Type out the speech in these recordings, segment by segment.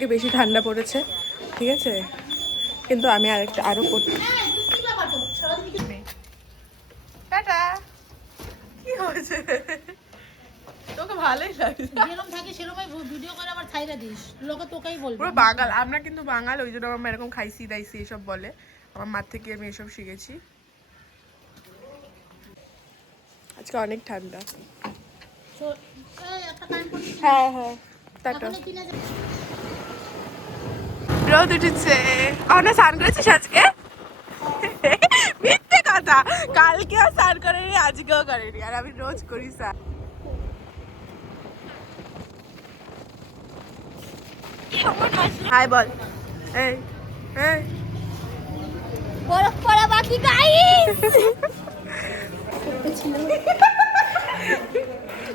থেকে বেশি ঠান্ডা পড়েছে, ঠিক আছে? কিন্তু আমি আরো করতে টাটা। কি হয়েছে? তোকে ভালোই লাগে, যেরকম থাকে সেরকমই ভিডিও করে আবার ছাইরা দিস, লোকে তোকেই বলবে। পুরো বাঙাল আমরা, কিন্তু বাঙাল, ওই জন্য আমার এরকম খাইছি দাইছি এসব বলে। আমার মার থেকে আমি এসব শিখেছি। আজকে অনেক ঠান্ডা। হ্যাঁ হ্যাঁ, টাটা। রোদ উঠেছে। আমরা স্নান করেছিস আজকে? মিথ্যে কথা, কালকেও স্নান করেনি, আজকেও করেনি, আর আমি রোজ করি স্নান। হাই বল। এই এই বরফ পড়া বাকি গাইস।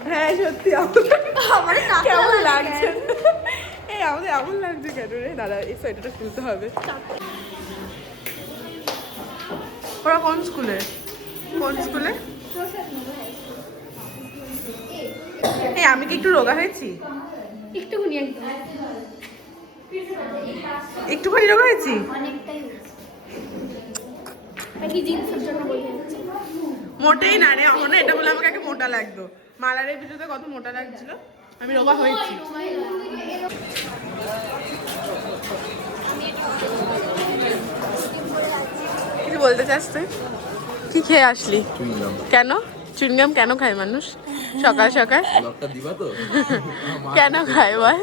হ্যাঁ সত্যি আমার কেমন লাগছে? এই আমাদের এমন লাগছে কেন রে? দাদা এই সোয়েটারটা খুলতে হবে। ওরা কোন স্কুলে? কোন স্কুলে? এই আমি কি একটু রোগা হয়েছি? একটুখানি একদম একটুখানি রোগা হয়েছি? অনেকটাই হয়েছে। কি জিন্সের জন্য বলতে হচ্ছে? মোটেই না রে, অহন এটা বলে আমাকে আগে মোটা লাগতো। মালারের ভিডিওতে কত মোটা লাগছিল, আমি রোগা হয়েছি। কিছু বলতে চাস তুই? কি খেয়ে আসলি? কেন চুইংগাম কেন খায় মানুষ সকাল সকাল? কেন খায় বল?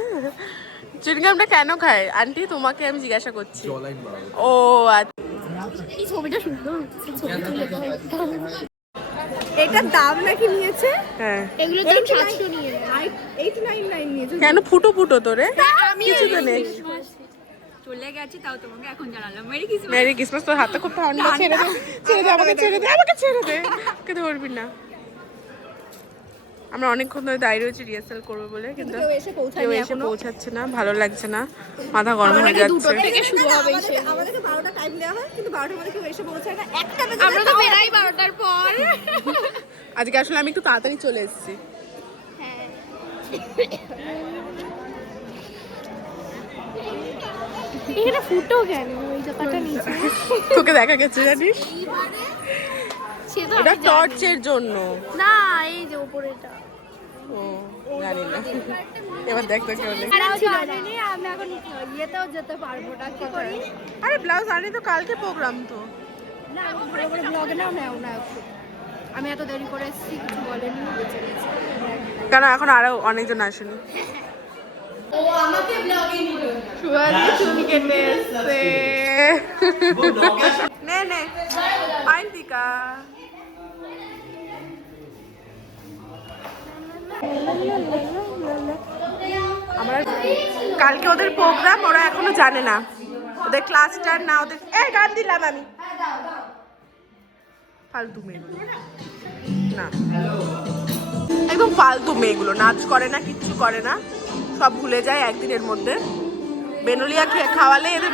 চুইংগামটা কেন খায় আন্টি? তোমাকে আমি জিজ্ঞাসা করছি। ও আচ্ছা, এই ছবিটা সুন্দর, ছবি তুলে দাও। এটার দাম নাকি নিয়েছে? হ্যাঁ এগুলো তো 700 নিয়ে নেয়। 899 নিয়েছে। কেন ফুটো ফুটো তোরে? কিছু তো নেই। চলে গেছে, তাও তোমাকে এখন জানালাম মেরি ক্রিসমাস। Merry Christmas. তোর হাতটা খুব ঠান্ডা, ছেড়ে দে, ছেড়ে দে, আমাকে ছেড়ে দে, আমাকে ছেড়ে দে, ওকে ধরবি না। আমরা অনেকক্ষণ ধরে দাঁড়িয়ে রয়েছি রিহার্সাল করবো বলে, কিন্তু কেউ এসে পৌঁছাচ্ছে না, ভালো লাগছে না, মাথা গরম হয়ে যাচ্ছে। থেকে শুরু হবে আমাদেরকে 12টা টাইম দেওয়া হয়, কিন্তু 12টার মধ্যে কেউ এসে পৌঁছায় না। একটা বেজে আমরা তো বেরাই 12টার পর। আজকে আসলে আমি একটু তাড়াতাড়ি চলে এসেছি। এখানে ফুটো কেন ওই জায়গাটা নিচে? তোকে দেখা গেছে জানিস? সে তো এটা টর্চের জন্য। না, এই যে উপরেটা। ও জানি না, এবার দেখ তো কেমন লাগে। জানি আমি এখন ইয়েতেও যেতে পারবো না, কি করি? আরে ব্লাউজ আনি তো, কালকে প্রোগ্রাম তো। না আমি ভালো করে ব্লগে নাও না একটু। আমি এত দেরি করে এসেছি, কিছু বলেনি, বেঁচে গেছি। কেন এখন আরো অনেকজন আসেনি? ও আমাকে ব্লগে নিল। সুয়াদি চুল কেটে এসছে। নে নে আইন্তিকা। আমরা কালকে ওদের প্রোগ্রাম, ওরা এখনো জানে না, ওদের ক্লাসটার না, ওদের এই গান দিলাম আমি। ফালতু মেয়েগুলো না, একদম ফালতু মেয়েগুলো, নাচ করে না, কিচ্ছু করে না, সব ভুলে যায় একদিনের মধ্যে। বেনুলিয়া খাওয়ালে এদের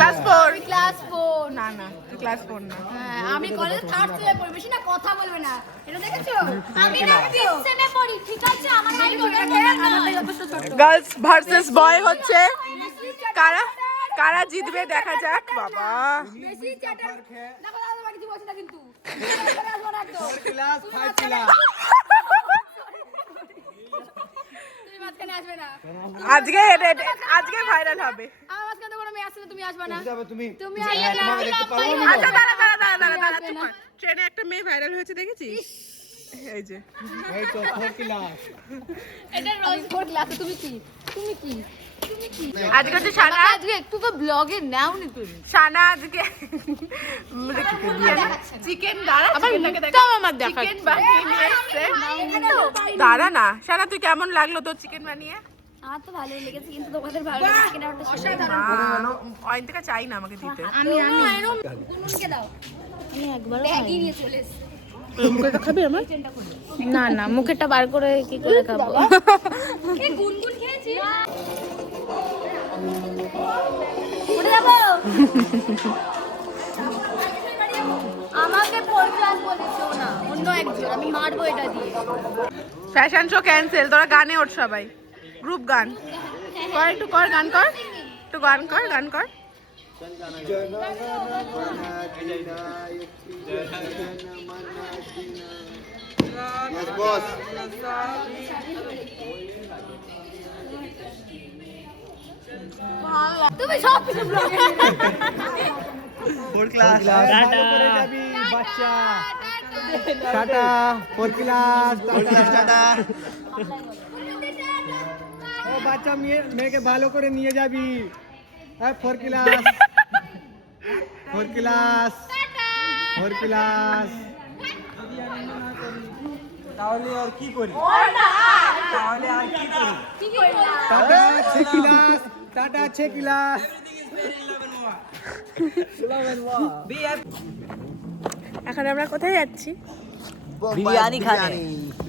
ক্লাস 4। ক্লাস 4। না না ক্লাস 4 না। হ্যাঁ, আমি কলেজ 3rd সেমে পড়ি, বেশি না কথা বলবে না, এটা দেখেছো? আমি না 5th সেমে পড়ি, ঠিক আছে? আমার হাইট ওদের থেকে যথেষ্ট ছোট। গার্লস ভার্সেস বয় হচ্ছে, কারা কারা জিতবে দেখা যাক। বাবা বেশি চ্যাটার দেখো, দাদা কিছু বলছি না কিন্তু ক্লাস 5 ক্লাস তুমি মাঝখানে আসবে না। আজকে ভাইরাল হবে। আমার মাঝখানে কোনো মেয়ে আসছে না, তুমি আসবে না। তুমি আচ্ছা দাঁড়া চুপ কর। ট্রেনে একটা মেয়ে ভাইরাল হয়েছে দেখেছিস? এই যে এটা রোজ 4 ক্লাসে। তুমি কি আজকে হচ্ছে সানা। আজকে একটু তো ব্লগে নাও নি তুমি। সানা আজকে চিকেন চিকেন বানিয়ে নিয়ে এসছে। দাঁড়া না সানা, তুই কেমন লাগলো তোর চিকেন বানিয়ে? আমার তো ভালোই লেগেছে, কিন্তু তোমাদের ভালো লেগেছে কিনা ওটা অয়ন্তিকা চাই না আমাকে দিতে। আমি গুনগুনকে দাও। আমি একবার ম্যাগি নিয়ে চলে এসেছি। মুখটা খাবি আমার? না না মুখেরটা বার করে কি করে খাবো? গুনগুন খেয়েছি উঠে যাবো আমাকে ফোর ক্লাস বলেছো না অন্য একজন আমি মারবো এটা দিয়ে ফ্যাশন শো ক্যান্সেল, তোরা গানে ওঠ সবাই, গ্রুপ গান কর, একটু কর, গান কর, একটু গান কর, গান কর। Yes, boss. তুমি সব কিছু ব্লগে Fourth class. বাচ্চা tata four class Fourth class, tata. ও বাচ্চা মেয়েকে ভালো করে নিয়ে যাবি হ্যাঁ four class four class four class তাহলে আর কি করি তাহলে আর কি করি টাটা 6 ক্লাস টাটা 6 ক্লাস এখন আমরা কোথায় যাচ্ছি? बिरयानी खाने.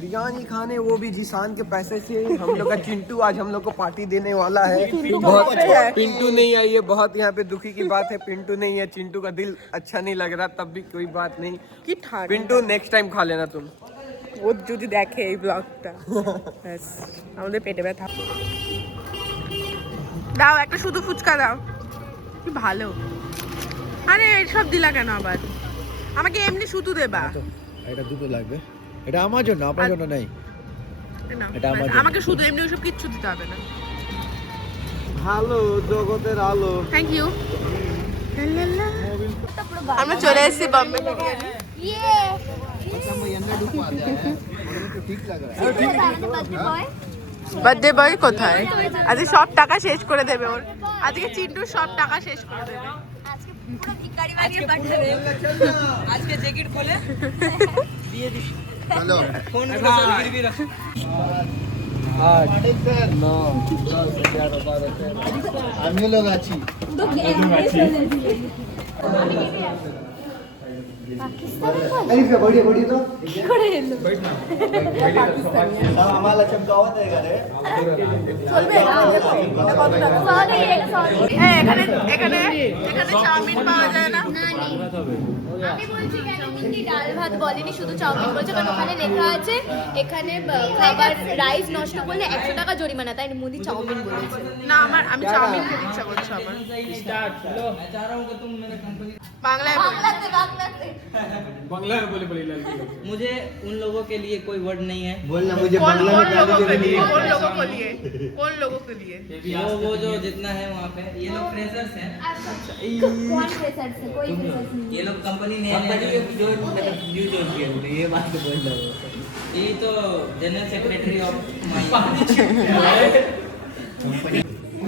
बिरयानी खाने वो भी जिसान के पैसे से हम लोग का चिंटू आज हम लोग को पार्टी देने वाला है बहुत पिंटू नहीं आई है बहुत यहाँ पे दुखी की बात है पिंटू नहीं है चिंटू का दिल अच्छा नहीं लग रहा तब भी कोई बात नहीं কি ঠান্ডা, पिंटू नेक्स्ट टाइम खा लेना तुम ও যদি দেখে এই ব্লগটা ব্যাস আমাদের পেটে ব্যথা। দাও একটা শুধু ফুচকা দাও, কি ভালো। আরে সব দিলা কেন আবার? আমাকে এমনি শুধু দেবা। এটা দুটো লাগবে, এটা আমার জন্য, আপনার জন্য নাই। নাও, এটা আমার জন্য। আমাকে শুধু এমনি ওইসব কিচ্ছু দিতে হবে না। ভালো জগতের আলো থ্যাংক ইউ। আমরা চলে এসেছি বম্বে বিরিয়ানি। ইয়ে ठीक लग रहा है. বার্থডে বয় কোথায়? আজকে সব টাকা শেষ করে দেবে ওর, আজকে চিন্টুর সব টাকা শেষ করে দেবে। আজকে পুরো ভিখারি বানিয়ে পাঠাবে আজকে জ্যাকেট খুলে चलो. ফোন করে সলগিরি भी रख 8 9 10 11 12 13 আমি লোক আছি. ऐसे बढ़िए बढ़िए तो हमारा चमकावत है करे হ্যাঁ, এখানে এখানে এখানে চাউমিন পাওয়া যায় না? আমি বলছি কেন মুন্দি ডাল ভাত বলেনি শুধু চাউমিন বলছে কারণ ওখানে লেখা আছে এখানে খাবার রাইস নষ্ট করলে 100 টাকা জরিমানা তাই মুন্দি চাউমিন বলেছে না, আমি চাউমিন খেতে ইচ্ছা করছে আমার। বাংলায় বল। मुझे उन लोगों के लिए कोई वर्ड नहीं है बोलना मुझे कौन बांग्ला कौन में लोगों के गाली लिए? देनी कौन लोगों के लिए? कौन लोगों के लिए? वो जो जितना है वहाँ पे ये लोग फ्रेशर्स हैं कौन प्रेशर से कोई प्रेशर नहीं ये लोग कंपनी ने जो मतलब न्यू जॉइन किए थे ये बात बोल रहा हूँ ये तो जनरल सेक्रेटरी ऑफ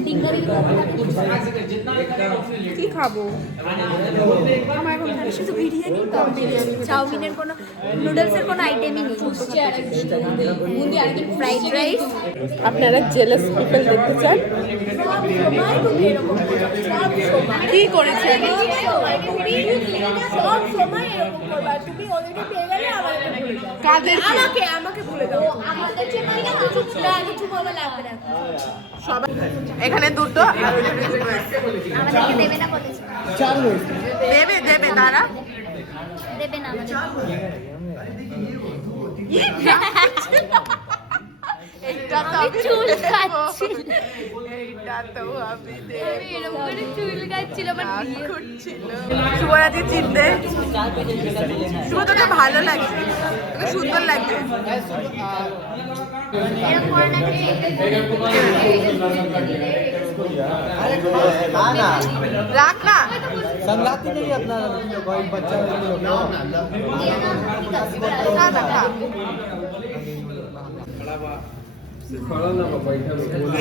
ডিঙ্গারি কি খাবো? শুধু বিরিয়ানি তো বিরিয়ানি চাউমিনের কোনো নুডলসের কোনো আইটেমই নেই মুন্দি আর কি ফ্রাইড রাইস আপনারা জেলাস পিপল দেখতে চান? সময় তুমি এরকম কি করেছে? সব সময় এরকম করবা তুমি ওদেরকে পেয়ে গেলে আমাকে ভুলে যাও কাদের? আমাকে ভুলে দাও আমাদের যে মানে না কিছু বলবে লাগবে না সবাই এখানে দুটো আর ওই দুটো রয়েছে। আমাদেরকে দেবে না বলেছে দেবে দেবে তারা। দেবে না আমাদের এইটা তো আমি চুল খাচ্ছি। এইটা তো আমি আমি এরকম করে চুল খাচ্ছিল আমার বিয়ে করছিল। শুভরাত্রি চিনতে শুভ, তোকে ভালো লাগছে, তোকে সুন্দর লাগছে। এরকম করে না ना রাখ না, संगलाती नहीं अपना कोई बच्चा খা না, খা।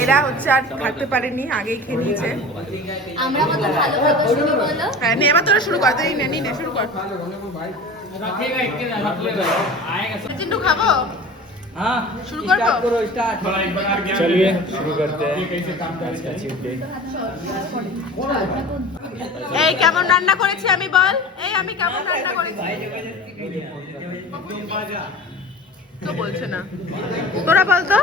এরা হচ্ছে আর থাকতে পারেনি, আগেই খেয়ে নিয়েছে। আমরা কত ভালো কথা শুনি বলো হ্যাঁ, নে এবার তোরা শুরু কর, তুই নে শুরু কর। চিন্টু খাবো? हाँ शुरू कर दो। करो स्टार्ट चलिए शुरू करते हैं आज का चीट डे। এই কেমন রান্না করেছি আমি বল, এই আমি কেমন রান্না করেছি তো বলছে না, তোরা বল তো।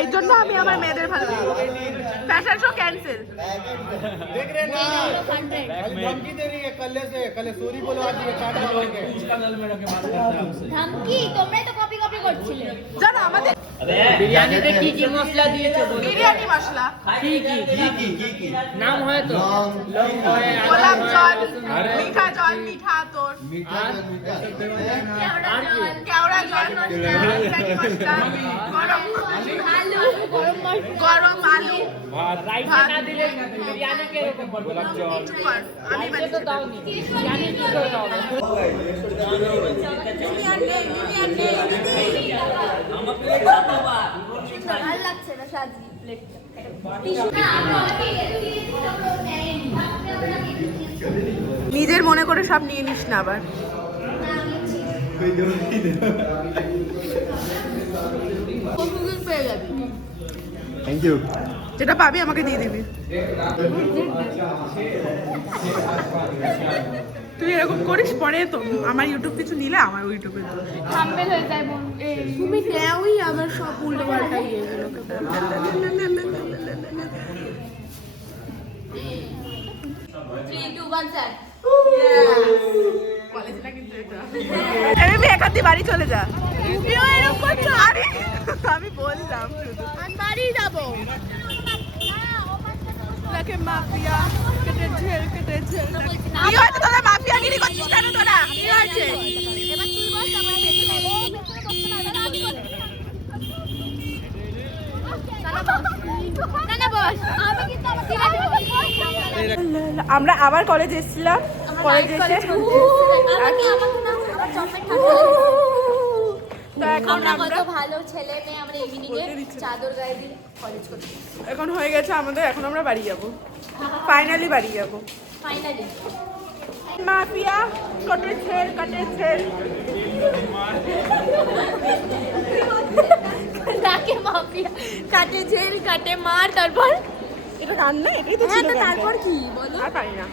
এই জন্য আমি আমার মেয়েদের ভালো ফ্যাশন শো ক্যান্সেল। ধমকি তোমরাই তো কপি কপি করছিলে। জানো আমাদের বিরিয়ানিতে কি কি মশলা দিয়েছো বলো বিরিয়ানি মশলা, কি নাম হয় তো গোলাপ জল, মিঠা জল, মিঠা তোর কেওড়া জল, বিরিয়ানি মশলা, গরম আলু, ভাত, না দিলে বিরিয়ানি কে গোলাপ জল চুপ কর, আমি বানিয়েছি। বিরিয়ানি কি করে দাও ভালো লাগছে না সাজি প্লেটটা। নিজের মনে করে সব নিয়ে নিস না আবার। পেয়ে যাবি, থ্যাংক ইউ। যেটা পাবি আমাকে দিয়ে দিবি। তুই এরকম করিস পরে তো আমার ইউটিউব কিছু নিলে আমার ইউটিউবে থাম্বনেল হয়ে যায় বোন। তুমি নেওই আবার সব উল্টো পাল্টা ইয়েগুলোকে। 3 2 1 স্যার। আমি এখান দিয়ে বাড়ি চলে যা। তুমিও এরকম করছো? আরে আমি বললাম শুধু আমি বাড়ি যাবো। নাকি মাফিয়া কেটে ঝেল কেটে ঝেল। কি হয়েছে তোরা মাফিয়াগিরি করছিস কেন তোরা? কি হয়েছে? এবার তুই বল তারপরে পেছনে বল। না বস আমি কিন্তু আমার ঠিক আছে। আমরা আবার কলেজ এসেছিলাম, কলেজে এসে আমাকে না আমার চপের ঠান্ডা তো এখন আমরা আমরা কত ভালো ছেলে মেয়ে আমরা ইভিনিং এ চাদর গায়ে দিয়ে কলেজ করছি এখন হয়ে গেছে আমাদের, এখন আমরা বাড়ি যাব, ফাইনালি বাড়ি যাব। ফাইনালি। মাফিয়া কটে ছেল কাটে ছেল। ডাকে মাফিয়া কাটে জেল কাটে মার, তারপর এটা রান্না, এটাই তো হ্যাঁ ছিল তো গানটা। তারপর কি বলো? আর পারি না।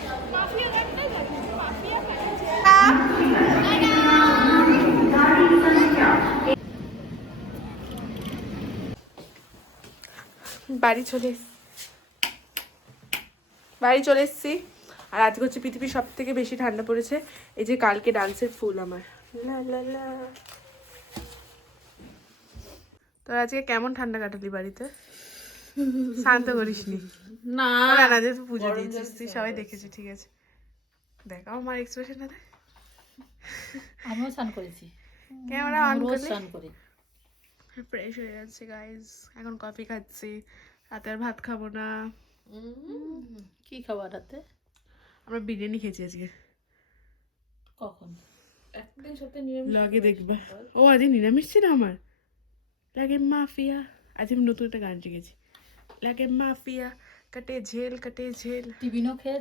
বাড়ি চলে এসেছি আর আজকে হচ্ছে পৃথিবীর সব থেকে বেশি ঠান্ডা পড়েছে। এই যে কালকে ডান্সের ফুল আমার লা লা লা। তোর আজকে কেমন ঠান্ডা কাটালি বাড়িতে? শান্ত করিসনি না না যে তুই পুজো দিয়েছিস, তুই সবাই দেখেছি, ঠিক আছে দেখ আমার এক্সপ্রেশন না। আমিও স্নান করেছি, ক্যামেরা অন রোজ করলে স্নান করি। ফ্রেশ হয়ে যাচ্ছে গাইজ। এখন কফি খাচ্ছি, রাতে আর ভাত খাবো না। কি খাবার রাতে? আমরা বিরিয়ানি খেয়েছি আজকে। কখন? একদিন সাথে নিরামিষ লগে দেখবা। ও আজ নিরামিষ ছিল আমার। লাগে মাফিয়া, আজ আমি নতুন একটা গান শিখেছি। লাগে মাফিয়া কাটে ঝেল কাটে ঝেল। টিফিনও খেয়ে